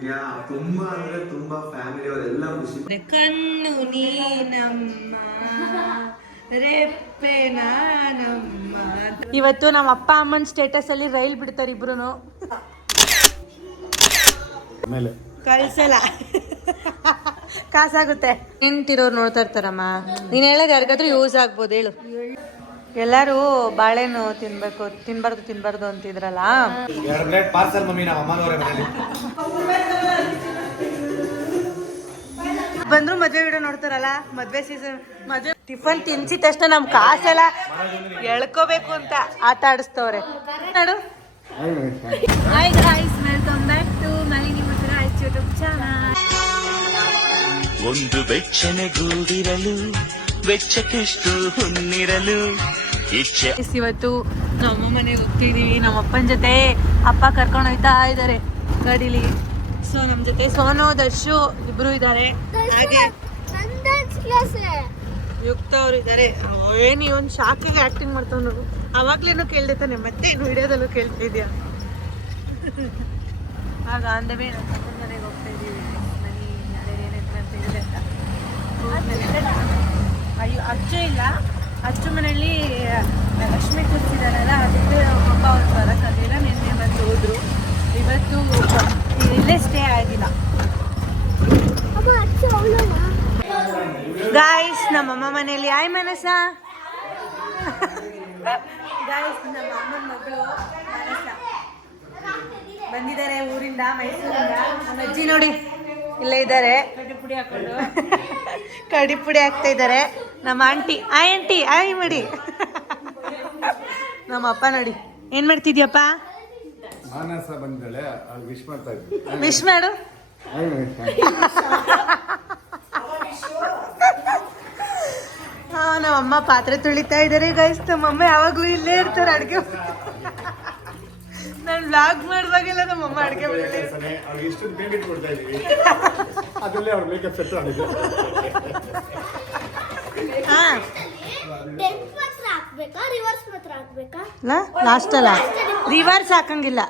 ಆಗಿದ್ಯಾ ತುಂಬಾ ಅಂದ್ರೆ ತುಂಬಾ ಫ್ಯಾಮಿಲಿ ಅವರೆಲ್ಲ ಖುಷಿ. ಕಣ್ಣು ನೀನಮ್ಮ ರೆಪ್ಪೆ ನಾನಮ್ಮ. ಇವತ್ತು ನಮ್ಮ ಅಪ್ಪ ಅಮ್ಮನ ಸ್ಟೇಟಸ್ ಅಲ್ಲಿ ರೈಲ್ ಬಿಡ್ತಾರೆ ಇಬ್ರು. ಕಳ್ಸಲ್ಲ ಕಾಸಾಗುತ್ತೆ. ನೆಂಟಿರೋರು ನೋಡ್ತಾ ಇರ್ತಾರಮ್ಮ. ನೀನ್ ಹೇಳೋದು ಯಾರಿಗಾದ್ರೂ ಯೂಸ್ ಆಗ್ಬೋದು ಹೇಳು. ಎಲ್ಲರೂ ಬಾಳೆಹಣ್ಣು ತಿನ್ಬಾರ್ದು ಅಂತಿದ್ರಲ್ಲ. ಬಂದ್ರು ಮದ್ವೆ ವಿಡಿಯೋ ನೋಡ್ತಾರಲ್ಲ, ಮದ್ವೆ ಸೀಸನ್ ಮದ್ವೆ ಟಿಫನ್ ತಿನ್ಸಿದ ತಕ್ಷಣ ನಮ್ ಕಾಸೆಲ್ಲ ಎಳ್ಕೋಬೇಕು ಅಂತ ಆಟ ಆಡಿಸ್ತವ್ರೆ ನೋಡು. Hi guys, welcome back to Nalini Mudraj YouTube channel. ಒಂದು ಬೆಚ್ಚನೆಗೂಡಿರಲು ಬೆಚ್ಚಕ್ಕೆಷ್ಟು ಹುನ್ನಿರಲು ಇಚ್ಛೆ. ಇವತ್ತು ನಮ್ಮ ಮನೆಗೆ ಹೋಗ್ತಿದೀವಿ. ನಮ್ಮ ಅಪ್ಪನ ಜೊತೆ ಅಪ್ಪ ಕರ್ಕೊಂಡು ಹೋಗ್ತಾ ಇದ್ದಾರೆ ಗಾಡಿಲಿ. ಸೊ ನಮ್ಮ ಜೊತೆ ಸೋನು ದರ್ಶು ಇಬ್ರು ಇದ್ದಾರೆ, ಹಾಗೆ ಯುಕ್ತ ಅವ್ರು ಇದ್ದಾರೆ. ಏನು ಒಂದು ಶಾಕಿಗೆ ಆಕ್ಟಿಂಗ್ ಮಾಡ್ತಾವ್ ನೋಡು. ಅವಾಗ್ಲೇನೋ ಕೇಳ್ದೆ ತಾನೆ, ಮತ್ತೆ ಏನು ವಿಡಿಯೋದಲ್ಲೂ ಕೇಳ್ತಾ ಇದೆಯಾ. ಆಗ ಅಂದವೇ ನಮ್ಮ ಅಪ್ಪನ ಮನೆಗೆ ಹೋಗ್ತಾ ಇದ್ದೀವಿ. ಮನೆ ನಾಳೆ ಏನಾಯ್ತು ಅಂತ ಹೇಳಿದೆ ಅಂತ. ಅಯ್ಯೋ ಅಚ್ಚು ಇಲ್ಲ, ಅಚ್ಚು ಮನೆಯಲ್ಲಿ ಲಕ್ಷ್ಮಿ ಕೂರಿಸಿದಾರಲ್ಲ, ಅದಕ್ಕೆ ಅಪ್ಪ ಅವ್ರು ಬರೋಕ್ಕಾಗಲಿಲ್ಲ. ನಿನ್ನೆ ಬಂದು ಹೋದ್ರು. ಇವತ್ತು ಇಲ್ಲೇ ಸ್ಟೇ ಆಗಿಲ್ಲ. ಗಾಯ್ಸ್, ನಮ್ಮಮ್ಮ ಮನೆಯಲ್ಲಿ ಆಯ್ ಮನಸ. ಗಾಯ್ಸ್, ನಮ್ಮ ಅಮ್ಮನ ಮಗಳು ಮನಸ ಬಂದಿದ್ದಾರೆ ಊರಿಂದ, ಮೈಸೂರಿಂದ. ನಮ್ಮ ಅಜ್ಜಿ ನೋಡಿ ಇಲ್ಲೇ ಇದ್ದಾರೆ, ಕಡಿ ಪುಡಿ ಹಾಕ್ತಾ ಇದ್ದಾರೆ. ನಮ್ಮ ಆಂಟಿ ಆಯ್ ಮಾಡಿ. ನಮ್ಮ ಅಪ್ಪ ನೋಡಿ ಏನ್ ಮಾಡ್ತಿದ್ಯಪ್ಪ. ಮಾನಸ ಬಂದಳೆ, ವಿಶ್ ಮಾಡ್ತಾ ಇದ್ವಿ. ವಿಶ್ ಮಾಡು. ನಮ್ಮಮ್ಮ ಪಾತ್ರೆ ತೊಳಿತಾ ಇದ್ದಾರೆ ಗೈಸ್. ನಮ್ಮಮ್ಮ ಯಾವಾಗ್ಲೂ ಇಲ್ಲೇ ಇರ್ತಾರೆ ಅಡ್ಗೆ. ನಾನು ವ್ಲಾಗ್ ಮಾಡುವಾಗೆಲ್ಲ ನಮ್ಮಮ್ಮ ಅಡ್ಗೆ ಮಾಡ್ತಾರೆ. ಅವ್ರಿಗೆ ಇಷ್ಟೊಂದು ಪೇಮೆಂಟ್ ಕೊಡ್ತಾ ಇದೀವಿ, ಅದರಲ್ಲೇ ಅವ್ರ ಮೇಕಪ್ ಸೆಟ್ ಆಗಿದೆ. ಲಾಸ್ಟ್ ಅಲ್ಲ, ರಿವರ್ಸ್ ಹಾಕಂಗಿಲ್ಲ.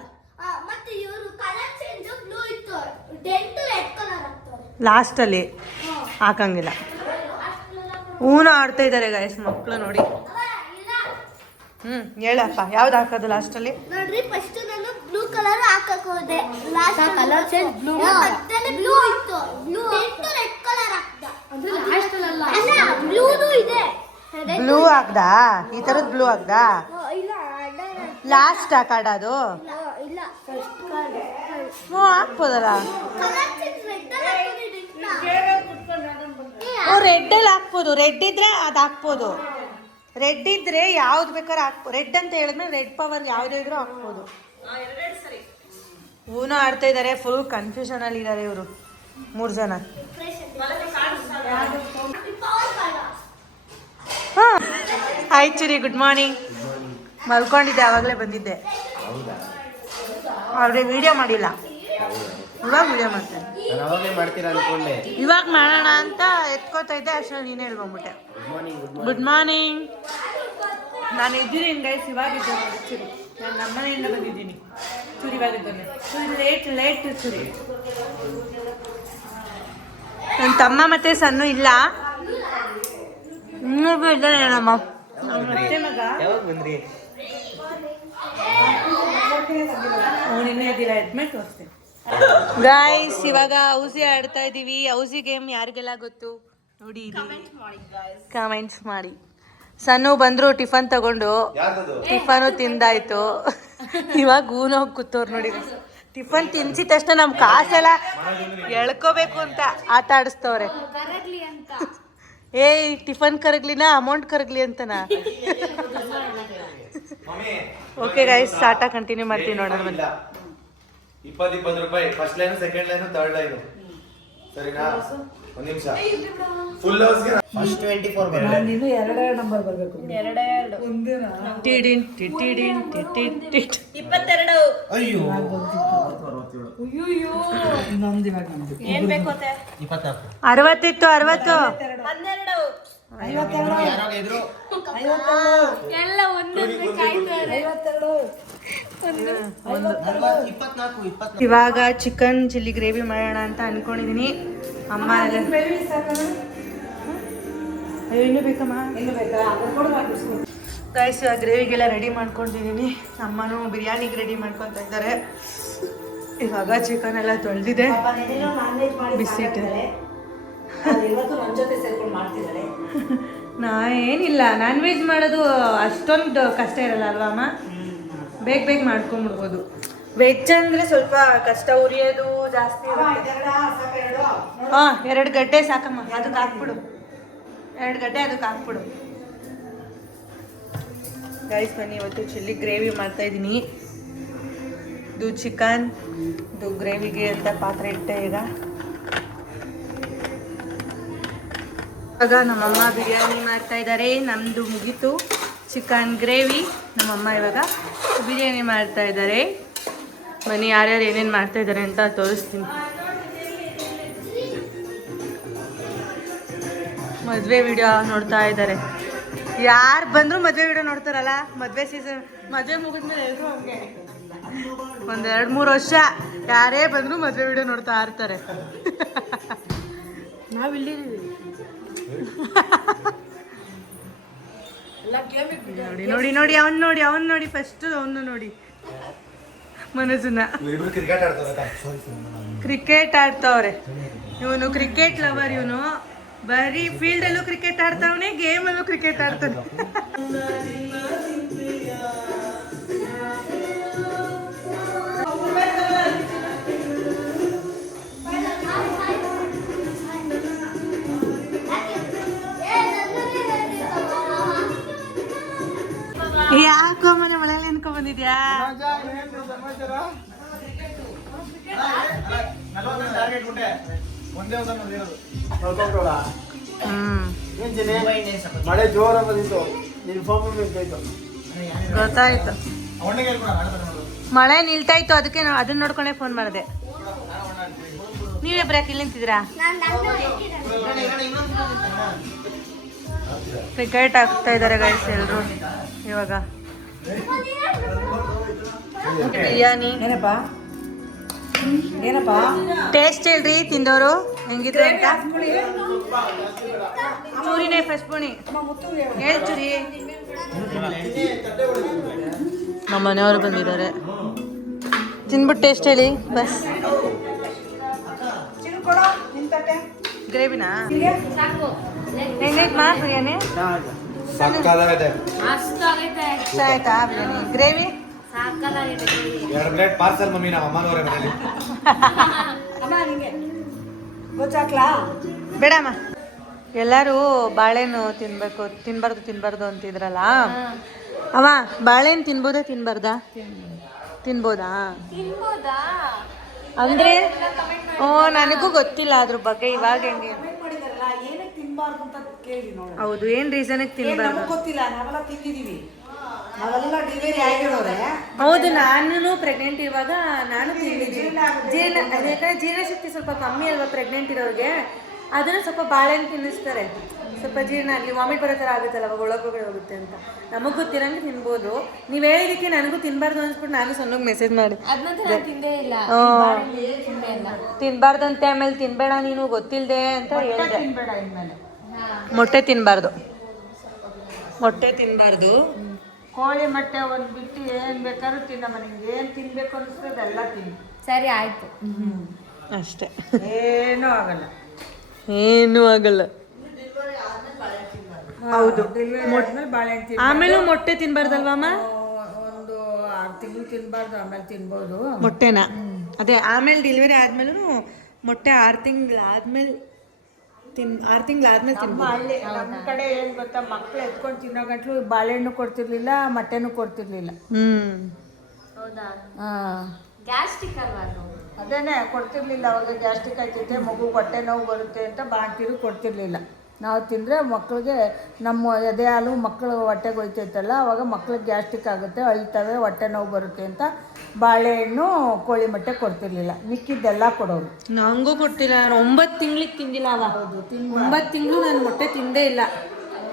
ಲಾಸ್ಟ್ ಅಲ್ಲಿ ಹಾಕಂಗಿಲ್ಲ. ಹೂನ ಆಡ್ತಾ ಇದ್ದಾರೆ ಗೈಸ್ ಮಕ್ಕಳು ನೋಡಿ. ಹೇಳಪ್ಪ ಯಾವ್ದು ಹಾಕೋದು ಲಾಸ್ಟ್ ಅಲ್ಲಿ. ನೋಡ್ರಿ, ಫಸ್ಟ್ ನಾನು ಬ್ಲೂ ಕಲರ್ ಹಾಕಕ್ ಹೋದೆ. ಲಾಸ್ಟ್ ಕಲರ್ ಚೇಂಜ್ ಬ್ಲೂ ಮತ್ತೆ ಬ್ಲೂ ಇತ್ತು. ಬ್ಲೂ ಇತ್ತು, ರೆಡ್ ಕಲರ್ ಹಾಕ್ದ. ಅಂದ್ರೆ ಲಾಸ್ಟ್ ಅಲ್ಲ, ಅಲ್ಲ ಬ್ಲೂನು ಇದೆ. ಬ್ಲೂ ಹಾಕ್ದಾ? ಈ ತರದ ಬ್ಲೂ ಹಾಕ್ದಾ? ಇಲ್ಲ, ಲಾಸ್ಟ್ ಹಾಕಾಡೋದು. ಇಲ್ಲ ಫಸ್ಟ್ ಕಲರ್. ಹ್ಞೂ ಹಾಕ್ಬೋದಲ್ಲ. ಕಲರ್ ಚೇಂಜ್ ರೆಡ್ ಅಲ್ಲಿ ರೆಡ್ ಅಲ್ಲಿ ಹಾಕ್ಬೋದು. ರೆಡ್ ಇದ್ರೆ ಅದು ಹಾಕ್ಬೋದು. ರೆಡ್ ಇದ್ರೆ ಯಾವ್ದು ಬೇಕಾದ್ರೆ ಹಾಕ್ಬೋದು. ರೆಡ್ ಅಂತ ಹೇಳಿದ್ಮೇಲೆ ರೆಡ್ ಪವರ್ ಯಾವ್ದು ಇದ್ರೂ ಹಾಕ್ಬೋದು. ಹೂನು ಆಡ್ತಾ ಇದ್ದಾರೆ. ಫುಲ್ ಕನ್ಫ್ಯೂಷನ್ ಅಲ್ಲಿ ಇದ್ದಾರೆ ಇವರು 3 ಜನ. Hi Churi, good morning. ಮಲ್ಕೊಂಡಿದ್ದೆ, ಆವಾಗಲೇ ಬಂದಿದ್ದೆ. ಅವ್ರಿಗೆ ವಿಡಿಯೋ ಮಾಡಿಲ್ಲ, ಇವಾಗ ವಿಡಿಯೋ ಮಾಡ್ತೇನೆ. ಇವಾಗ ಮಾಡೋಣ ಅಂತ ಎತ್ಕೋತಾ ಇದ್ದೆ, ಅಷ್ಟರಲ್ಲಿ ನೀನು ಹೇಳ್ಕೊಂಬಿಟ್ಟೆ. Good morning. ನಾನು ಇದ್ದೀನಿ ಗೈಸ್, ಇವಾಗಿದ್ದೇನೆ ಚುರಿ. ನಾನು ನಮ್ಮ ಮನೆಯಿಂದ ಬಂದಿದ್ದೀನಿ. ಚುರಿ ಇವಾಗಿದ್ದೇನೆ. ಚುರಿ ಲೇಟ್ ಚುರಿ. ನನ್ನ ತಮ್ಮ ಮತ್ತೆ ಸಣ್ಣ ಇಲ್ಲ, ಇನ್ನೊಬ್ಬ ಇದ್ದಾನೆ ನಮ್ಮ ಮತ್ತೆ ಮಗ. ಅವನಿನ್ನೇ ಅದಿಲ್ಲ, ಎದ್ಮೇಲೆ ತೋರಿಸ್ತೇನೆ. ಗಾಯ್ಸ್, ಇವಾಗ ಔಸಿ ಆಡ್ತಾ ಇದೀವಿ. ಔಸಿ ಗೇಮ್ ಯಾರಿಗೆಲ್ಲ ಗೊತ್ತು ನೋಡಿ, ಕಮೆಂಟ್ಸ್ ಮಾಡಿ. ಸಣ್ಣ ಬಂದ್ರು ಟಿಫನ್ ತಗೊಂಡು, ಟಿಫನು ತಿಂದಾಯ್ತು. ಇವಾಗ ಹೋಗಿ ಕೂತವ್ರು ನೋಡಿ. ಟಿಫನ್ ತಿನ್ಸಿದ ತಕ್ಷಣ ನಮ್ ಕಾಸೆಲ್ಲ ಎಳ್ಕೋಬೇಕು ಅಂತ ಆಟ ಆಡಿಸ್ತವ್ರೆ. ಏಯ್, ಟಿಫನ್ ಕರಗ್ಲಿನ ಅಮೌಂಟ್ ಕರಗ್ಲಿ ಅಂತನಾ? ಓಕೆ ಗೈಸ್, ಆಟ ಕಂಟಿನ್ಯೂ ಮಾಡ್ತೀವಿ ನೋಡೋಣ. 20 ರೂಪಾಯಿ first line, second line, third line. ಸರಿನಾ? ಒಂದು ನಿಮಿಷ. ಫುಲ್ ಹೌಸ್ಗೆ ಫಸ್ಟ್ 24 ಬರಲ್ಲ. ನೀನು 2 ನಂಬರ್ ಬರಬೇಕು. 2 ಒಂದೇನಾ? ಟಿಡಿನ್ ಟಿಟಿಡಿನ್ ಟಿಟಿಟ್ 22. ಅಯ್ಯೋ ಅಯ್ಯೋ, ಇನ್ನೊಂದು ಇವಾಗ ನಮ್ದು ಏನು ಬೇಕು ಮತ್ತೆ? 60 ಇತ್ತು, 60 12 52 ಯಾರೋ ಎದ್ರು 52 ಎಲ್ಲ ಒಂದೇ ಕಾಯ್ತಾರೆ. 52 ಇವಾಗ ಚಿಕನ್ ಚಿಲ್ಲಿ ಗ್ರೇವಿ ಮಾಡೋಣ ಅಂತ ಅನ್ಕೊಂಡಿದೀನಿ. ಅಮ್ಮ ಎಲ್ಲ ಅಯ್ಯೋ ಇನ್ನೂ ಬೇಕಮ್ಮ, ಇನ್ನೂ ಬೇಕಾ ಗೈಸ್. ಇವಾಗ ಗ್ರೇವಿಗೆಲ್ಲ ರೆಡಿ ಮಾಡ್ಕೊಂಡಿದ್ದೀನಿ. ಅಮ್ಮನೂ ಬಿರಿಯಾನಿಗೆ ರೆಡಿ ಮಾಡ್ಕೊತಾ ಇದ್ದಾರೆ. ಇವಾಗ ಚಿಕನ್ ಎಲ್ಲ ತೊಳೆದಿದೆ, ಬಿಸಿಟ್ಟಿದ್ದಾರೆ. ನಾ ಏನಿಲ್ಲ, ನಾನ್ ವೆಜ್ ಮಾಡೋದು ಅಷ್ಟೊಂದು ಕಷ್ಟ ಇರಲ್ಲ ಅಲ್ವಾ ಅಮ್ಮ? ಬೇಗ ಬೇಗ ಮಾಡ್ಕೊಂಬಿಡ್ಬೋದು. ವೆಜ್ ಅಂದರೆ ಸ್ವಲ್ಪ ಕಷ್ಟ, ಉರಿಯೋದು ಜಾಸ್ತಿ ಇರುತ್ತೆ. ಹಾಂ 2 ಗಡ್ಡೆ ಸಾಕಮ್ಮ, ಅದಕ್ಕೆ ಹಾಕ್ಬಿಡು. 2 ಗಡ್ಡೆ ಅದಕ್ಕೆ ಹಾಕ್ಬಿಡು. ಗೈಸ್ ಬನ್ನಿ, ಇವತ್ತು ಚಿಲ್ಲಿ ಗ್ರೇವಿ ಮಾಡ್ತಾ ಇದ್ದೀನಿ. ಇದು ಚಿಕನ್, ಇದು ಗ್ರೇವಿಗೆ ಅಂತ ಪಾತ್ರೆ ಇಟ್ಟೆ. ಇವಾಗ ನಮ್ಮಮ್ಮ ಬಿರಿಯಾನಿ ಮಾಡ್ತಾ ಇದ್ದಾರೆ. ನಮ್ಮದು ಮುಗೀತು ಚಿಕನ್ ಗ್ರೇವಿ. ನಮ್ಮಮ್ಮ ಇವಾಗ ಬಿರಿಯಾನಿ ಮಾಡ್ತಾ ಇದ್ದಾರೆ. ಬನ್ನಿ ಯಾರ್ಯಾರು ಏನೇನು ಮಾಡ್ತಾ ಇದ್ದಾರೆ ಅಂತ ತೋರಿಸ್ತೀನಿ. ಮದುವೆ ವಿಡಿಯೋ ನೋಡ್ತಾ ಇದ್ದಾರೆ. ಯಾರು ಬಂದರೂ ಮದುವೆ ವಿಡಿಯೋ ನೋಡ್ತಾರಲ್ಲ. ಮದುವೆ ಸೀಸನ್, ಮದುವೆ ಮುಗಿದ್ಮೇಲೆ ಎಲ್ಲರೂ ಹಂಗೆ. 1-2-3 ವರ್ಷ ಯಾರೇ ಬಂದರೂ ಮದುವೆ ವಿಡಿಯೋ ನೋಡ್ತಾ ಇರ್ತಾರೆ. ನಾವಿಲ್ಲಿದ್ದೀವಿ ನೋಡಿ ನೋಡಿ ನೋಡಿ, ಅವನ್ ನೋಡಿ ಫಸ್ಟ್ ಅವನು ನೋಡಿ ಮನೋಜನ. ಕ್ರಿಕೆಟ್ ಆಡ್ತಾವ್ರೆ. ಇವನು ಕ್ರಿಕೆಟ್ ಲವರ್. ಇವನು ಬರೀ ಫೀಲ್ಡಲ್ಲೂ ಕ್ರಿಕೆಟ್ ಆಡ್ತಾವನೆ, ಗೇಮಲ್ಲೂ ಕ್ರಿಕೆಟ್ ಆಡ್ತಾನೆ. ಯಾಕೋ ಮನೆ ಮಳೆಯಲ್ಲಿ ಅನ್ಕೊಂಡ್ ಬಂದಿದ್ಯಾ? ಮಳೆ ಜೋರ ಬಂದಿತ್ತು, ಗೊತ್ತಾಯ್ತು. ಮಳೆ ನಿಲ್ತಾಯ್ತು, ಅದಕ್ಕೆ ನಾವು ಅದನ್ನ ನೋಡ್ಕೊಂಡೆ ಫೋನ್ ಮಾಡಿದೆ. ನೀವೇ ಬ್ರೇಕ್ ಇಲ್ಲಿ ನಿಂತಿದ್ದೀರಾ? ಕ್ರಿಕೆಟ್ ಆಗ್ತಾ ಇದ್ದಾರೆ ಗೈಸ್ ಎಲ್ಲರೂ ಇವಾಗ. ಬಿರಿಯಾನಿ ಏನಪ್ಪ ಟೇಸ್ಟ್ ಹೇಳ್ರಿ, ತಿಂದವರು ಹೆಂಗಿದ್ರೆ ಅಂತ. ಚೂರಿನೇ ಫಸ್ಟ್ ಪುಣಿ ಹೇಳ್ ಚೂರಿ. ನಮ್ಮ ಮನೆಯವರು ಬಂದಿದ್ದಾರೆ, ತಿನ್ಬಿಟ್ಟು ಟೇಸ್ಟ್ ಹೇಳಿ ಬಸ್. ಗ್ರೇವಿನಾ ಹೆಂಗೈತ್ ಮಾ ಬಿರಿಯಾನಿ? ಇಷ್ಟ ಆಯ್ತಾ biryani? Gravy 2 plate parcel mummy, ನಮ್ಮ ಅಮ್ಮನವರೇ ಮನೇಲಿ. ಬೇಡಮ್ಮ. ಎಲ್ಲರೂ ಬಾಳೆಹಣ್ಣು ತಿನ್ಬಾರ್ದು ಅಂತಿದ್ರಲ್ಲ. ಅವ ಬಾಳೆಹಣ್ಣು ತಿನ್ಬೋದಾ ತಿನ್ಬಾರ್ದಾ? ತಿನ್ಬೋದಾ ಅಂದ್ರೆ? ನನಗೂ ಗೊತ್ತಿಲ್ಲ ಅದ್ರ ಬಗ್ಗೆ. ಇವಾಗ ಹೆಂಗೆ ಹೌದು, ಏನ್ ರೀಸನ್ಗೆ ತಿನ್ಬಾರ್ದು ಗೊತ್ತಿಲ್ಲ. ನಾವೆಲ್ಲ ತಿಂದಿದೀವಿ, ನಾವೆಲ್ಲ ಡೆಲಿವರಿ ಆಗಿರೋರೆ. ಹೌದು, ನಾನು ಪ್ರೆಗ್ನೆಂಟ್ ಇರುವಾಗ ನಾನು ತಿಂದಿದ್ದೀನಿ. ಜೀರ್ಣಶಕ್ತಿ ಸ್ವಲ್ಪ ಕಮ್ಮಿ ಅಲ್ವಾ ಪ್ರೆಗ್ನೆಂಟ್ ಇರೋರಿಗೆ? ಅದನ್ನ ಸ್ವಲ್ಪ ಬಾಳೆಹಣ್ಣು ತಿನ್ನಿಸ್ತಾರೆ, ಸ್ವಲ್ಪ ಜೀರ್ಣ ಆಗಲಿ. ವಾಮಿಟ್ ಬರೋ ಥರ ಆಗುತ್ತಲ್ಲ, ಅವಾಗ ಒಳಗೊಳಗಡೆ ಹೋಗುತ್ತೆ ಅಂತ. ನಮಗೆ ಗೊತ್ತಿರಂಗೆ ತಿನ್ಬೋದು. ನೀವು ಹೇಳಿದಕ್ಕೆ ನನಗೂ ತಿನ್ಬಾರ್ದು ಅನ್ಸ್ಬಿಟ್ಟು ನಾನು ಸಣ್ಣಗೆ ಮೆಸೇಜ್ ಮಾಡಿ ತಿನ್ಬಾರ್ದಂತೆ. ಆಮೇಲೆ ತಿನ್ಬೇಡ ನೀನು ಗೊತ್ತಿಲ್ಲದೆ ಅಂತ ಹೇಳಿದೆ. ಮೊಟ್ಟೆ ತಿನ್ಬಾರ್ದು, ಕೋಳಿ ಮೊಟ್ಟೆ ಒಂದು ಬಿಟ್ಟು ಏನು ಬೇಕಾದ್ರೂ ತಿನ್ನಮ್ಮ. ನಿಮ್ಗೆ ಏನು ತಿನ್ಬೇಕು ಅನಿಸ್ತದೆ ಎಲ್ಲ ತಿನ್ನಿ. ಸರಿ ಆಯ್ತು. ಅಷ್ಟೇ, ಏನೂ ಆಗಲ್ಲ. ಹೌದು, ಬಾಳೆಹಣ್ಣು ತಿನ್. ಆಮೇಲೂ ಮೊಟ್ಟೆ ತಿನ್ಬಾರ್ದಲ್ವಮ್ಮ? ಒಂದು 6 ತಿಂಗಳು ತಿನ್ಬಾರ್ದು, ಆಮೇಲೆ ತಿನ್ಬೋದು ಮೊಟ್ಟೆನ. ಅದೇ ಆಮೇಲೆ ಡೆಲಿವರಿ ಆದ್ಮೇಲೂ ಮೊಟ್ಟೆ 6 ತಿಂಗಳಾದ್ಮೇಲೆ 6 ತಿಂಗಳಾದ್ಮೇಲೆ ಅಲ್ಲಿ ನಮ್ಮ ಕಡೆ ಏನು ಗೊತ್ತಾ, ಮಕ್ಳು ಎತ್ಕೊಂಡು ತಿನ್ನೋ ಗಂಟ್ಲು ಬಾಳೆಹಣ್ಣು ಕೊಡ್ತಿರ್ಲಿಲ್ಲ, ಮೊಟ್ಟೆನೂ ಕೊಡ್ತಿರ್ಲಿಲ್ಲ. ಗ್ಯಾಸ್ಟ್ರಿಕ್ ಅಲ್ವಾ ಅದು? ಅದೇನೆ ಕೊಡ್ತಿರ್ಲಿಲ್ಲ. ಅವಾಗ ಗ್ಯಾಸ್ಟ್ರಿಕ್ ಆಯ್ತೈತೆ, ಮಗು ಹೊಟ್ಟೆ ನೋವು ಬರುತ್ತೆ ಅಂತ ಬಾಣ್ತಿರು ಕೊಡ್ತಿರ್ಲಿಲ್ಲ. ನಾವು ತಿಂದರೆ ಮಕ್ಕಳಿಗೆ ನಮ್ಮ ಎದೆ ಹಾಲು ಮಕ್ಕಳು ಹೊಟ್ಟೆಗೆ ಹೋಯ್ತೈತಲ್ಲ, ಅವಾಗ ಮಕ್ಳಿಗೆ ಗ್ಯಾಸ್ಟ್ರಿಕ್ ಆಗುತ್ತೆ, ಅಳ್ತವೆ, ಹೊಟ್ಟೆ ನೋವು ಬರುತ್ತೆ ಅಂತ ಬಾಳೆಹಣ್ಣು ಕೋಳಿ ಮೊಟ್ಟೆ ಕೊಡ್ತಿರ್ಲಿಲ್ಲ. ಮಿಕ್ಕಿದ್ದೆಲ್ಲ ಕೊಡೋರು. ನಂಗೂ ಕೊಡ್ತಿಲ್ಲ. ನಾನು 9 ತಿಂಗಳಿಗೆ ತಿಂದಿಲ್ಲ. 9 ತಿಂಗಳು ನಾನು ಮೊಟ್ಟೆ ತಿಂದೇ ಇಲ್ಲ.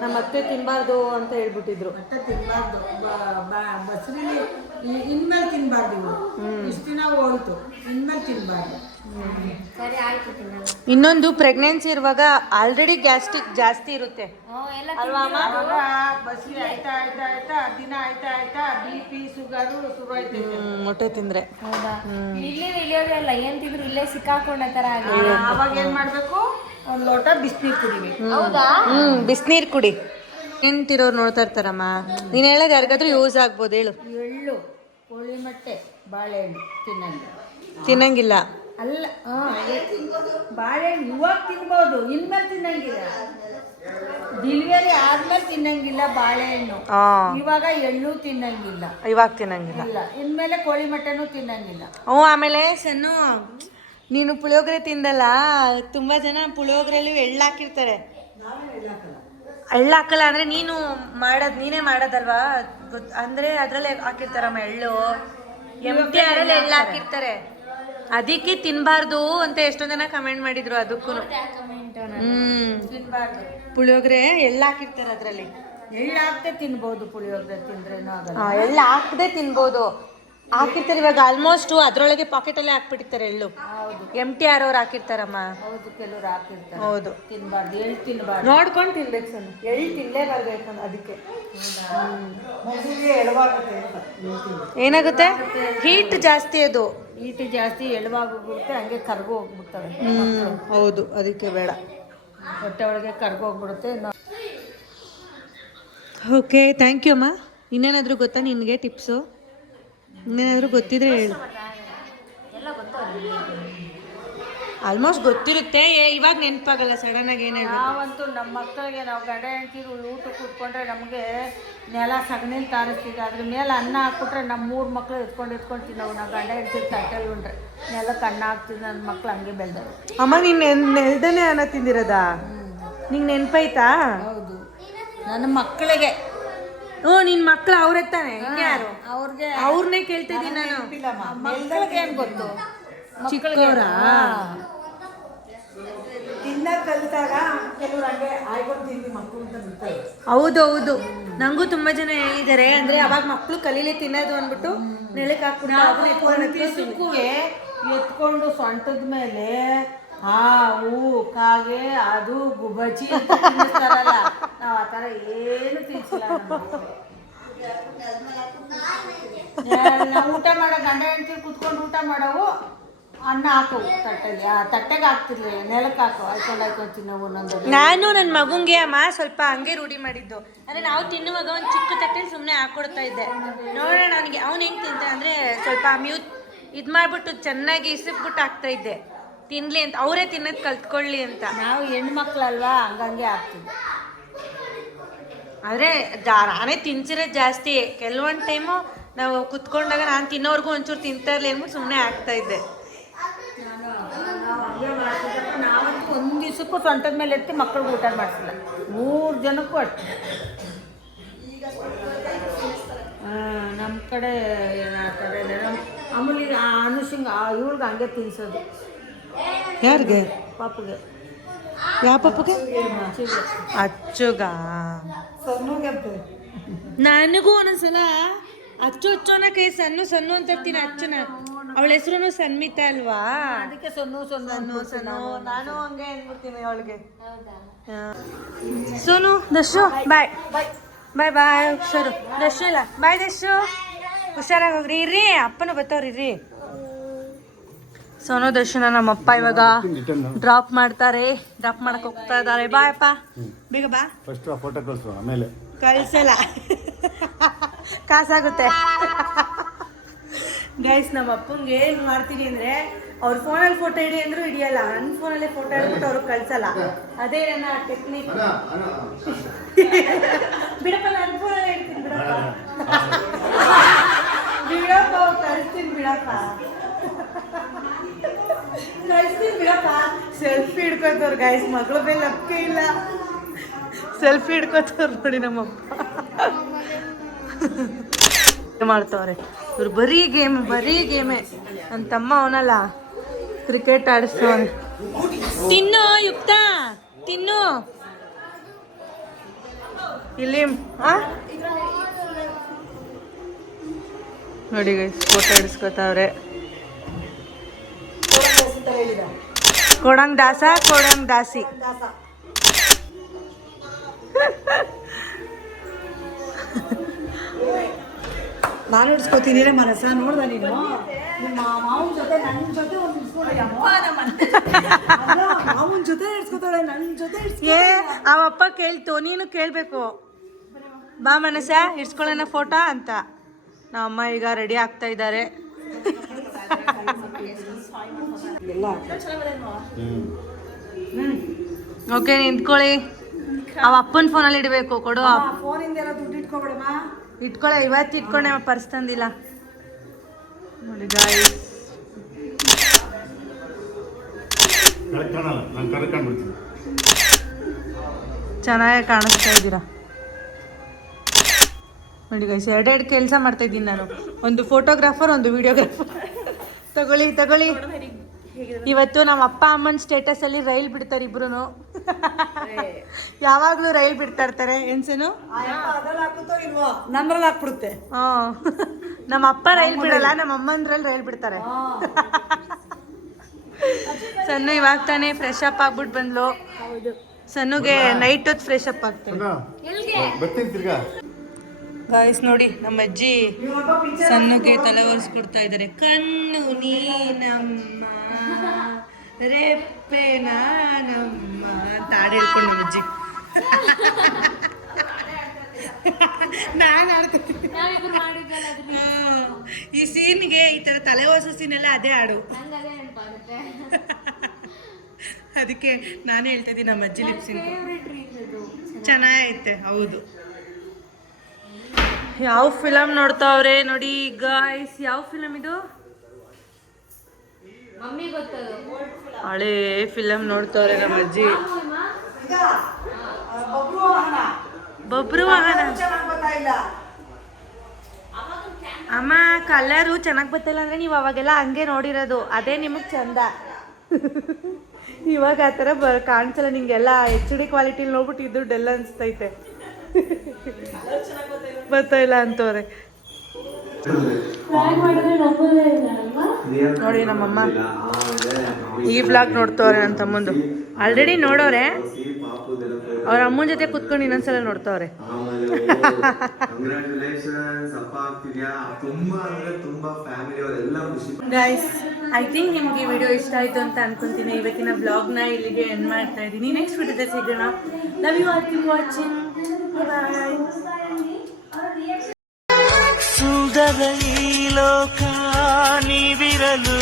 ನಮ್ಮ ಅತ್ತೆ ತಿನ್ನಬಾರ್ದು ಅಂತ ಹೇಳ್ಬಿಟ್ಟಿದ್ರು. ಒಟ್ಟೆ ತಿನ್ನಬಾರ್ದು, ಬಸ್ರಿಲಿ ಇನ್ಮೇಲೆ ತಿನ್ನಬಾರ್ದು ಇವು. ಇಷ್ಟು ದಿನ ಹೋಯ್ತು, ಇನ್ಮೇಲೆ ತಿನ್ನಬಾರ್ದು. ಸರಿ ಆಯ್ತು ತಿನ್ನಲ್ಲ. ಇನ್ನೊಂದು ಪ್ರೆಗ್ನೆನ್ಸಿ ಇರುವಾಗ ಆಲ್ರೆಡಿ ಗ್ಯಾಸ್ಟ್ರಿಕ್ ಜಾಸ್ತಿ ಇರುತ್ತೆ ಅಲ್ವಾ ಅಮ್ಮ? ಅವಾಗ ಬಸ್ರಿ ಆಯ್ತಾ ಆಯ್ತಾ ಆಯ್ತಾ ದಿನ ಆಯ್ತಾ ಆಯ್ತಾ BP ಶುಗರು ಶುರು ಆಯ್ತೈತೆ. ಮೊಟ್ಟೆ ತಿಂದ್ರೆ ಹೌದಾ? ಇಲ್ಲೇ ಇಳಿಯೋದಲ್ಲ, ಏನ್ ತಿಂದ್ರು ಇಲ್ಲೇ ಸಿಕ್ಕಾಕೊಂಡ ತರ ಆಗಿದೆ. ಅವಾಗ ಏನ್ ಮಾಡ್ಬೇಕು, ಒಂದು ಲೋಟ ಬಿಸಿನೀರು ಕುಡಿಬೇಕು. ಹೌದಾ? ಬಿಸಿನೀರು ಕುಡಿ. ತಿರೋರು ನೋಡ್ತಾ ಇರ್ತಾರಮ್ಮ. ನೀನು ಹೇಳೋದು ಯಾರಿಗಾದ್ರೂ ಯೂಸ್ ಆಗ್ಬೋದು, ಹೇಳು. ಎಳ್ಳು, ಕೋಳಿ ಮೊಟ್ಟೆ, ಬಾಳೆಹಣ್ಣು ತಿನ್ನಂಗಿಲ್ಲ. ಅಲ್ಲ, ಬಾಳೆಹಣ್ಣು ಇವಾಗ ತಿನ್ಬೋದು, ಇನ್ಮೇಲೆ ತಿನ್ನಂಗಿಲ್ಲ. ಡೆಲಿವರಿ ಆದ್ಮೇಲೆ ತಿನ್ನಂಗಿಲ್ಲ ಬಾಳೆಹಣ್ಣು. ಇವಾಗ ಎಳ್ಳು ತಿನ್ನಂಗಿಲ್ಲ. ಇವಾಗ ತಿನ್ನಂಗಿಲ್ಲ. ಇಲ್ಲ, ಇನ್ಮೇಲೆ ಕೋಳಿ ಮೊಟ್ಟೆನೂ ತಿನ್ನಂಗಿಲ್ಲ. ಆಮೇಲೆ ಸಣ್ಣ ನೀನು ಪುಳಿಯೋಗರೆ ತಿಂದಲ್ಲ, ತುಂಬಾ ಜನ ಪುಳಿಯೋಗರೆಯಲ್ಲಿ ಎಳ್ಳು ಹಾಕಿರ್ತಾರೆ. ಎಳ್ಳು ಹಾಕಲ್ಲ ಅಂದ್ರೆ ನೀನೇ ಮಾಡೋದಲ್ವಾ, ಅಂದ್ರೆ ಅದ್ರಲ್ಲಿ ಹಾಕಿರ್ತಾರಮ್ಮ ಎಳ್ಳು. MTR ಅಲ್ಲಿ ಎಳ್ಳು ಹಾಕಿರ್ತಾರೆ, ಅದಕ್ಕೆ ತಿನ್ಬಾರ್ದು ಅಂತ ಎಷ್ಟೊಂದ್ ಜನ ಕಮೆಂಟ್ ಮಾಡಿದ್ರು. ಅದಕ್ಕೂ ತಿನ್ಬಾರ್ದು. ಪುಳಿಯೋಗರೆ ಎಳ್ಳು ಹಾಕಿರ್ತಾರೆ ಅದ್ರಲ್ಲಿ. ಎಳ್ಳು ಹಾಕ್ತೆ ತಿನ್ಬೋದು, ಪುಳಿಯೋಗರೆ ತಿಂದ್ರೇನೂ ಆಗಲ್ಲ. ಎಳ್ಳು ಹಾಕದೆ ತಿನ್ಬೋದು, ಹಾಕಿರ್ತಾರೆ. ಇವಾಗ ಆಲ್ಮೋಸ್ಟ್ ಅದ್ರೊಳಗೆ ಪಾಕೆಟ್ ಅಲ್ಲೇ ಹಾಕ್ಬಿಟ್ಟಿರ್ತಾರೆ ಎಳ್ಳು. MTR ಅವ್ರು ಹಾಕಿರ್ತಾರಮ್ಮ. ಹೌದು, ಕೆಲವ್ರು ಹಾಕಿರ್ತಾರೆ. ಹೌದು, ತಿನ್ಬಾರ್ದು, ಎಳ್ಳು ತಿನ್ಬಾರ್ದು. ನೋಡ್ಕೊಂಡು ತಿನ್ಬೇಕು ಸಣ್ಣ, ಎಳ್ಳು ತಿನ್ಲೇಬಾರ್ದು. ಅದಕ್ಕೆ ಏನಾಗುತ್ತೆ, ಹೀಟ್ ಜಾಸ್ತಿ, ಅದು ಈಟಿ ಜಾಸ್ತಿ ಎಳುವಾಗೋಗ್ಬಿಡುತ್ತೆ, ಹಂಗೆ ಕರ್ಗು ಹೋಗ್ಬಿಡ್ತವೆ. ಹೌದು, ಅದಕ್ಕೆ ಬೇಡ. ಹೊಟ್ಟೆ ಒಳಗೆ ಕರ್ಗೋಗ್ಬಿಡುತ್ತೆ. ಓಕೆ, ಥ್ಯಾಂಕ್ ಯು ಅಮ್ಮ. ಇನ್ನೇನಾದರೂ ಗೊತ್ತಾ ನಿನಗೆ ಟಿಪ್ಸು? ಇನ್ನೇನಾದರೂ ಗೊತ್ತಿದ್ರೆ ಹೇಳು. ಆಲ್ಮೋಸ್ಟ್ ಗೊತ್ತಿರುತ್ತೆ, ಇವಾಗ ನೆನಪಾಗಲ್ಲ ಸಡನ್ ಆಗಿ. ಏನು ನಾವಂತೂ ನಮ್ಮ ಮಕ್ಕಳಿಗೆ ನಾವು ಗಂಡ ಹೆಂಡ್ತಿರು ಊಟ ಕೂತ್ಕೊಂಡ್ರೆ ನಮಗೆ ನೆಲ ಸಗಣಿಲಿ ತಾರಿಸ್ತಿದ್ದೆ, ಅದ್ರ ಮೇಲೆ ಅನ್ನ ಹಾಕ್ಬಿಟ್ರೆ ನಮ್ಮ 3 ಮಕ್ಳು ಎತ್ಕೊಂಡು ತಿನ್ನವು. ನಾವು ಗಂಡ ಹೆಂಡ್ತಿರು ತಟ್ಟೆಲಿ ಉಂಡ್ರೆ ನೆಲಕ್ಕೆ ಅನ್ನ ಹಾಕ್ತಿದ್ದು, ನನ್ನ ಮಕ್ಳು ಹಂಗೆ ಬೆಳೆದವು. ಅಮ್ಮ, ನೀನು ನೆಲ್ದನೆ ಅನ್ನ ತಿಂದಿರೋದಾ? ನಿಂಗೆ ನೆನಪೈತಾ? ಹೌದು, ನನ್ನ ಮಕ್ಕಳಿಗೆ. ನಿನ್ ಮಕ್ಳು ಅವ್ರೆ ತಾನೆ? ಯಾರು ಅವ್ರಿಗೆ? ಅವ್ರನ್ನೇ ಕೇಳ್ತಾ ಇದ್ದೀನಿ ನಾನು. ಮಕ್ಕಳಿಗೆ ಏನು ಗೊತ್ತು, ಚಿಕ್ಕವರ ಹೌದು. ನಂಗೂ ತುಂಬಾ ಜನ ಹೇಳಿದ್ದಾರೆ, ಅಂದ್ರೆ ಅವಾಗ ಮಕ್ಳು ಕಲೀಲಿ ತಿನ್ನೋದು ಅಂದ್ಬಿಟ್ಟು ನೆಲಕ್ಕೆ ಹಾಕ್ಬಿಟ್ಟು ಎತ್ಕೊಂಡು ಸೊಂಟದ ಮೇಲೆ ಹಾವು ಕಾಗೆ ಅದು ಗುಬ್ಬಚ್ಚಿ ಅಂತ ತಿನ್ನಿಸ್ತಾರಲ್ಲ, ನಾವು ಆ ಥರ ಏನು ತಿನ್ಸಿಲ್ಲ. ನಾವು ಊಟ ಮಾಡೋ ಗಂಡ ಹೆಂಡ್ತಿ ಕುತ್ಕೊಂಡು ಊಟ ಮಾಡೋವು, ಅನ್ನ ಹಾಕು ತಟ್ಟೆಗೆ, ಆ ತಟ್ಟೆಗೆ ಹಾಕ್ತಿರ್ಲಿಲ್ಲ, ನೆಲಕ್ಕೆ ಹಾಕು, ಹಾಕೊಂಡು ತಿನ್ನವು. ಒಂದೊಂದು ನಾನು ನನ್ನ ಮಗುಂಗೆ ಅಮ್ಮ ಸ್ವಲ್ಪ ಹಂಗೆ ರೂಢಿ ಮಾಡಿದ್ದು. ಅಂದ್ರೆ ನಾವು ತಿನ್ನುವಾಗ ಒಂದು ಚಿಕ್ಕ ತಟ್ಟೆಲಿ ಸುಮ್ಮನೆ ಹಾಕೊಡ್ತಾ ಇದ್ದೆ, ನೋಡೋಣ ಅವನಿಗೆ ಅವ್ನು ಹೆಂಗೆ ತಿಂತಾನೆ ಅಂದ್ರೆ ಸ್ವಲ್ಪ ಇದು ಮಾಡ್ಬಿಟ್ಟು ಚೆನ್ನಾಗಿ ಇಸಿಬಿಟ್ಟು ಹಾಕ್ತಾ ಇದ್ದೆ, ತಿನ್ಲಿ ಅಂತ, ಅವರೇ ತಿನ್ನೋದು ಕಲ್ತ್ಕೊಳ್ಳಿ ಅಂತ. ನಾವು ಹೆಣ್ಮಕ್ಳಲ್ವಾ, ಹಂಗಂಗೆ ಆಗ್ತಿದ್ದೆ. ಆದರೆ ನಾನೇ ತಿನ್ಸಿರೋದು ಜಾಸ್ತಿ. ಕೆಲವೊಂದು ಟೈಮು ನಾವು ಕುತ್ಕೊಂಡಾಗ ನಾನು ತಿನ್ನೋರ್ಗು ಒಂಚೂರು ತಿಂತಾ ಇರಲಿ ಅಂದ್ಬಿಟ್ಟು ಸುಮ್ಮನೆ ಆಗ್ತಾ ಇದ್ದೆ. ನಾವಂತೂ ಒಂದು ದಿವಸಕ್ಕೂ ಸೊಂಟದ ಮೇಲೆ ಎತ್ತಿ ಮಕ್ಕಳಿಗೆ ಊಟ ಮಾಡಿಸಿಲ್ಲ, 3 ಜನಕ್ಕೂ ಅಷ್ಟೆ. ನಮ್ಮ ಕಡೆ ಆ ಥರ ಅಮೂಲಿಗೆ, ಅನುಷಂಗೆ, ಇವ್ಳಿಗೆ ಹಂಗೆ ತಿನ್ಸೋದು. ಯಾರಿಗೆ? ಪಾಪುಗೆ. ಯಾವ ಪಪ್ಪಗೆ? ಅಚ್ಚುಗ. ನನಗೂ ಒಂದೊಂದ್ಸಲ ಅಚ್ಚು ಅನ್ನೋಕೆ ಸಣ್ಣ ಅಂತ ಇರ್ತೀನಿ. ಅಚ್ಚುನ ಅವಳ ಹೆಸರು ಸನ್ಮಿತಾ ಅಲ್ವಾ, ಅದಕ್ಕೆ ಸೊನ್ನು. ನಾನು ಹಂಗೆ ಅಂದ್ಬಿಡ್ತೀನಿ ಅವಳಿಗೆ. ಸೋನು, ದರ್ಶು ಬಾಯ್ ಬಾಯ್ ಬಾಯ್. ಹುಷಾರು ದರ್ಶು, ಇಲ್ಲ ಬಾಯ್ ದರ್ಶು, ಹುಷಾರಾಗಿ ಹೋಗ್ರಿ. ಇರ್ರಿ, ಅಪ್ಪನ ಬತ್ತವ್ರಿ, ಇರ್ರಿ. ಸೋನು ದರ್ಶನ ನಮ್ಮಪ್ಪ ಇವಾಗ ಡ್ರಾಪ್ ಮಾಡಕ್ ಹೋಗ್ತಾ ಇದ್ದಾರೆ. ಬಾಯ್ ಅಪ್ಪ, ಬೇಗ ಬಾ. ಫಸ್ಟ್ ಫೋಟೋ ಕಳಿಸು, ಆಮೇಲೆ ಕಳ್ಸಲ್ಲ, ಕಾಸಾಗುತ್ತೆ. ಗೈಸ್, ನಮ್ಮ ಅಪ್ಪಂಗೆ ಏನು ಮಾಡ್ತೀನಿ ಅಂದರೆ, ಅವ್ರ ಫೋನಲ್ಲಿ ಫೋಟೋ ಹಿಡಿ ಅಂದರೂ ಹಿಡಿಯಲ್ಲ, ನನ್ನ ಫೋನಲ್ಲೇ ಫೋಟೋ ಹಿಡ್ಬಿಟ್ಟು ಅವ್ರಿಗೆ ಕಳ್ಸಲ್ಲ. ಅದೇ ನನ್ನ ಟೆಕ್ನಿಕ್. ಬಿಡಪ್ಪ, ನನ್ನ ಫೋನಲ್ಲೇ ಇಡ್ತೀನಿ ಬಿಡಪ್ಪ, ಕಳಿಸ್ತೀನಿ ಬಿಡಪ್ಪ. ಸೆಲ್ಫಿ ಹಿಡ್ಕೋತವ್ರು ಗೈಸ್, ಮಗಳ ಮೇಲೆ ನಂಬಿಕೆ ಇಲ್ಲ, ಸೆಲ್ಫಿ ಹಿಡ್ಕೋತವ್ರು ನೋಡಿ ನಮ್ಮಪ್ಪ. ಮಾಡ್ತವ್ರೆ ಇವ್ರು, ಬರೀ ಗೇಮೇ. ನನ್ನ ತಮ್ಮ ಅವನಲ್ಲ, ಕ್ರಿಕೆಟ್ ಆಡಿಸ್ತವನೆ. ತಿನ್ನು ಯುಕ್ತ, ತಿನ್ನು. ಇಲ್ಲಿ ನೋಡಿ ಗೈಸ್ ಫೋಟೋ ಹಿಡಿಸ್ಕೊತಾವ್ರೆ. ಕೊಡಂಗ್ ದಾಸ ಕೊಡಂಗ್ ದಾಸಿ. ನಾನು ಹಿಡ್ಸ್ಕೊತೀನಿ ಮನಸ್ಸ ನೋಡ್ದ ನೀನು ನಿಮ್ಮ ಮಾವನ ಜೊತೆ ನನ್ನ ಜೊತೆ ಒಂದು ಮಾವನ ಜೊತೆ ಹಿಡ್ಸ್ಕೊತಾಳೆ ನನ್ನ ಜೊತೆ ಏ ಅವಪ್ಪ ಕೇಳ್ತು, ನೀನು ಕೇಳಬೇಕು. ಬಾ ಮನಸ ಹಿಡ್ಸ್ಕೊಳ್ಳೋಣ ಫೋಟೋ ಅಂತ. ನಮ್ಮಮ್ಮ ಈಗ ರೆಡಿ ಆಗ್ತಾ ಇದ್ದಾರೆ. ಓಕೆ ನಿಂತ್ಕೊಳ್ಳಿ. ಅವ ಅಪ್ಪನ ಫೋನಲ್ಲಿ ಇಡಬೇಕು. ಕೊಡು ಫೋನಿಂದ ಎಲ್ಲ ದುಡ್ಡು ಇಟ್ಕೊಬೇಡಮ್ಮ. ಇಟ್ಕೊಳ್ಳೆ, ಇವತ್ತು ಇಟ್ಕೊಂಡೆ ಪರ್ಸ್ ತಂದಿಲ್ಲ ನೋಡಿ ಗಾಯ್ಸ್. ಚೆನ್ನಾಗಿ ಕಾಣಿಸ್ತಾ ಇದ್ದೀರಾ ನೋಡಿ ಗೈಸ್. ಎರಡೆರಡು ಕೆಲಸ ಮಾಡ್ತಾ ಇದ್ದೀನಿ ನಾನು, ಒಂದು ಫೋಟೋಗ್ರಾಫರ್ ಒಂದು ವಿಡಿಯೋಗ್ರಾಫರ್. ತಗೊಳ್ಳಿ. ಇವತ್ತು ನಮ್ಮ ಅಪ್ಪ ಅಮ್ಮನ ಸ್ಟೇಟಸಲ್ಲಿ ರೈಲ್ ಬಿಡ್ತಾರೆ ಇಬ್ರು. ಯಾವಾಗಲೂ ರೈಲ್ ಬಿಡ್ತಾ ಇರ್ತಾರೆ. ಎನ್ಸೇನು ನಮ್ರಲ್ಲಿ ಹಾಕ್ಬಿಡುತ್ತೆ. ನಮ್ಮ ಅಪ್ಪ ರೈಲ್ ಬಿಡಲ್ಲ, ನಮ್ಮ ಅಮ್ಮಂದ್ರಲ್ಲಿ ರೈಲ್ ಬಿಡ್ತಾರೆ. ಸಣ್ಣ ಇವಾಗ ತಾನೇ ಫ್ರೆಶ್ ಅಪ್ ಆಗ್ಬಿಟ್ಟು ಬಂದ್ಲು. ಸಣ್ಣಗೆ ನೈಟ್ ಹೊತ್ತು ಫ್ರೆಶ್ ಅಪ್ ಆಗ್ತೇನೆ. ಗಾಯ್ಸ್ ನೋಡಿ ನಮ್ಮ ಅಜ್ಜಿ ಸಣ್ಣಗೆ ತಲೆ ಒರೆಸ್ಕೊಡ್ತಾ ಇದ್ದಾರೆ. ಕಣ್ಣು ನೀನಮ್ಮ ರೆಪ್ಪೆ ನಾನಮ್ಮ ಅಂತ ಹಾಡು ಹೇಳ್ಕೊಂಡು ನಮ್ಮ ಅಜ್ಜಿ. ನಾನು ಆಡ್ತೀನಿ. ಈ ಸೀನ್ಗೆ ಈ ಥರ ತಲೆ ಒರೆಸೋ ಸೀನೆಲ್ಲ ಅದೇ ಹಾಡು. ಅದಕ್ಕೆ ನಾನು ಹೇಳ್ತಾ ಇದ್ದೀನಿ ನಮ್ಮ ಅಜ್ಜಿ ಲಿಪ್ಸಿನ್ ಚೆನ್ನಾಗೈತೆ. ಹೌದು. ಯಾವ ಫಿಲಮ್ ನೋಡ್ತಾವ್ರೆ ನೋಡಿ ಗಾಯ್ಸ್. ಯಾವ ಫಿಲಮ್ ಇದು? ಹಳೇ ಫಿಲಮ್ ನೋಡ್ತಾವ್ರೆ ನಮ್ಮ ಅಜ್ಜಿ. ಬಬ್ರು ವಾಹನ. ಅಮ್ಮ ಕಲರು ಚೆನ್ನಾಗಿ ಬರ್ತಿಲ್ಲ ಅಂದ್ರೆ ನೀವು ಅವಾಗೆಲ್ಲ ಹಂಗೆ ನೋಡಿರೋದು, ಅದೇ ನಿಮಗೆ ಚಂದ. ಇವಾಗ ಆ ಥರ ಕಾಣಿಸಲ್ಲ ನಿಂಗೆಲ್ಲ. HD ಕ್ವಾಲಿಟಿಲಿ ನೋಡ್ಬಿಟ್ಟು ಇದು ಡೆಲ್ ಅನಿಸ್ತೈತೆ. ಬರ್ತಾ ಇಲ್ಲ ಅಂತವ್ರೆ ನೋಡಿ ನಮ್ಮಮ್ಮ. ಈ ವ್ಲಾಗ್ ನೋಡ್ತವ್ರೆ ನನ್ನ ತಮ್ಮಂದು. ಆಲ್ರೆಡಿ ನೋಡೋರೆ, ಅವ್ರ ಅಮ್ಮನ ಜೊತೆ ಕುತ್ಕೊಂಡು ಇನ್ನೊಂದ್ಸಲ ನೋಡ್ತವ್ರೆ. ಗೈಸ್ ಐ ಥಿಂಕ್ ನಿಮ್ಗೆ ಈ ವಿಡಿಯೋ ಇಷ್ಟ ಆಯ್ತು ಅಂತ ಅನ್ಕೊಂತೀನಿ. ಇವತ್ತಿನ ಬ್ಲಾಗ್ನ ಇಲ್ಲಿಗೆ ಎಂಡ್ ಮಾಡ್ತಾ ಇದ್ದೀನಿ. ನೆಕ್ಸ್ಟ್ ವಿಡಿಯೋದಲ್ಲಿ ಸಿಗೋಣ. Love you all, keep watching. Bye. ಸುಂದರ ಈ ಲೋಕ ನೀವಿರಲು